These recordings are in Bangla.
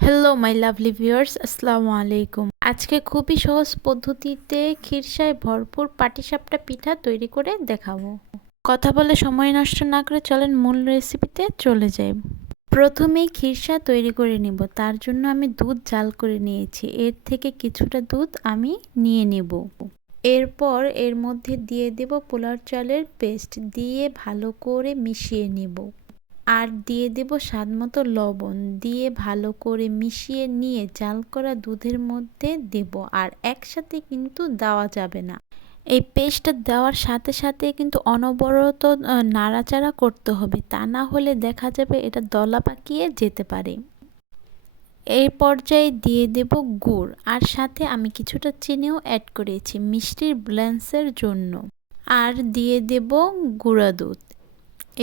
হ্যালো মাই লাভলি ভিউয়ার্স, আসসালামু আলাইকুম। আজকে খুবই সহজ পদ্ধতিতে খিরসায় ভরপুর পাটিসাপটা পিঠা তৈরি করে দেখাবো। কথা বলে সময় নষ্ট না করে চলেন মূল রেসিপিতে চলে যাই। প্রথমেই খিরসা তৈরি করে নিব। তার জন্য আমি দুধ জাল করে নিয়েছি। এর থেকে কিছুটা দুধ আমি নিয়ে নেব। এরপর এর মধ্যে দিয়ে দেব পোলাও চালের পেস্ট, দিয়ে ভালো করে মিশিয়ে নেব। আর দিয়ে দেব স্বাদমতো লবণ, দিয়ে ভালো করে মিশিয়ে নিয়ে জাল করা দুধের মধ্যে দেব। আর একসাথে কিন্তু দেওয়া যাবে না। এই পেস্টটা দেওয়ার সাথে সাথে কিন্তু অনবরত নাড়াচাড়া করতে হবে, তা না হলে দেখা যাবে এটা দলা পাকিয়ে যেতে পারে। এই পর্যায়ে দিয়ে দেব গুড়, আর সাথে আমি কিছুটা চিনিও অ্যাড করেছি মিষ্টির ব্যালেন্সের জন্য। আর দিয়ে দেব গুঁড়া দুধ।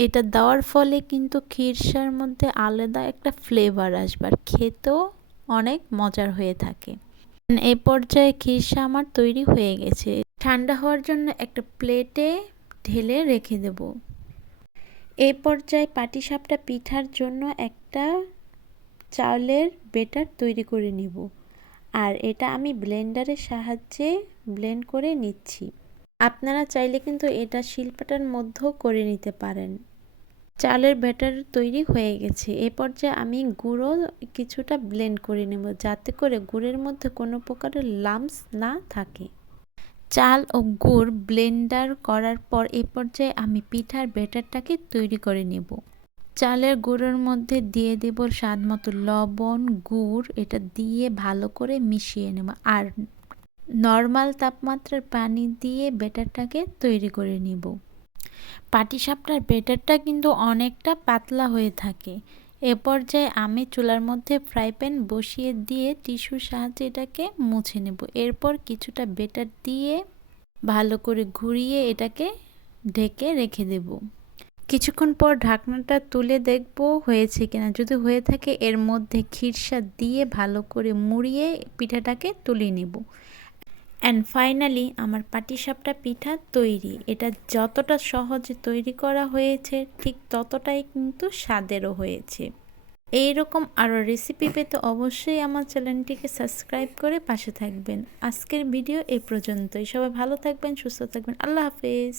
এটা দেওয়ার ফলে কিন্তু খিরসার মধ্যে আলাদা একটা ফ্লেভার আসবে, আর খেতেও অনেক মজার হয়ে থাকে। এই পর্যায়ে খিরসা আমার তৈরি হয়ে গেছে। ঠান্ডা হওয়ার জন্য একটা প্লেটে ঢেলে রেখে দেব। এই পর্যায়ে পাটিসাপটা পিঠার জন্য একটা চালের ব্যাটার তৈরি করে নিব। আর এটা আমি ব্লেন্ডারের সাহায্যে ব্লেন্ড করে নিচ্ছি। আপনারা চাইলে কিন্তু এটা শিলপাটার মধ্যেও করে নিতে পারেন। চালের ব্যাটার তৈরি হয়ে গেছে। এ পর্যায়ে আমি গুঁড়ো কিছুটা ব্লেন্ড করে নেব, যাতে করে গুড়ের মধ্যে কোনো প্রকারের লাম্পস না থাকে। চাল ও গুড় ব্লেন্ডার করার পর এ পর্যায়ে আমি পিঠার ব্যাটারটাকে তৈরি করে নেব। চালের গুঁড়োর মধ্যে দিয়ে দেব স্বাদমতো লবণ, গুড়, এটা দিয়ে ভালো করে মিশিয়ে নেব। আর নর্মাল তাপমাত্রার পানি দিয়ে ব্যাটারটাকে তৈরি করে নিব। পাটিসাপটার ব্যাটারটা কিন্তু অনেকটা পাতলা হয়ে থাকে। এ পর্যায়ে আমি চুলার মধ্যে ফ্রাই প্যান বসিয়ে দিয়ে টিস্যুর সাহায্যে এটাকে মুছে নেব। এরপর কিছুটা ব্যাটার দিয়ে ভালো করে ঘুরিয়ে এটাকে ঢেকে রেখে দেব। কিছুক্ষণ পর ঢাকনাটা তুলে দেখব হয়েছে কিনা। যদি হয়ে থাকে এর মধ্যে খিরসা দিয়ে ভালো করে মুড়িয়ে পিঠাটাকে তুলে নেব। অ্যান্ড ফাইনালি আমার পাটিসাপটা পিঠা তৈরি। এটা যতটা সহজে তৈরি করা হয়েছে ঠিক ততটাই কিন্তু স্বাদেরও হয়েছে। এইরকম আরও রেসিপি পেতে অবশ্যই আমার চ্যানেলটিকে সাবস্ক্রাইব করে পাশে থাকবেন। আজকের ভিডিও এই পর্যন্তই। সবাই ভালো থাকবেন, সুস্থ থাকবেন। আল্লাহ হাফেজ।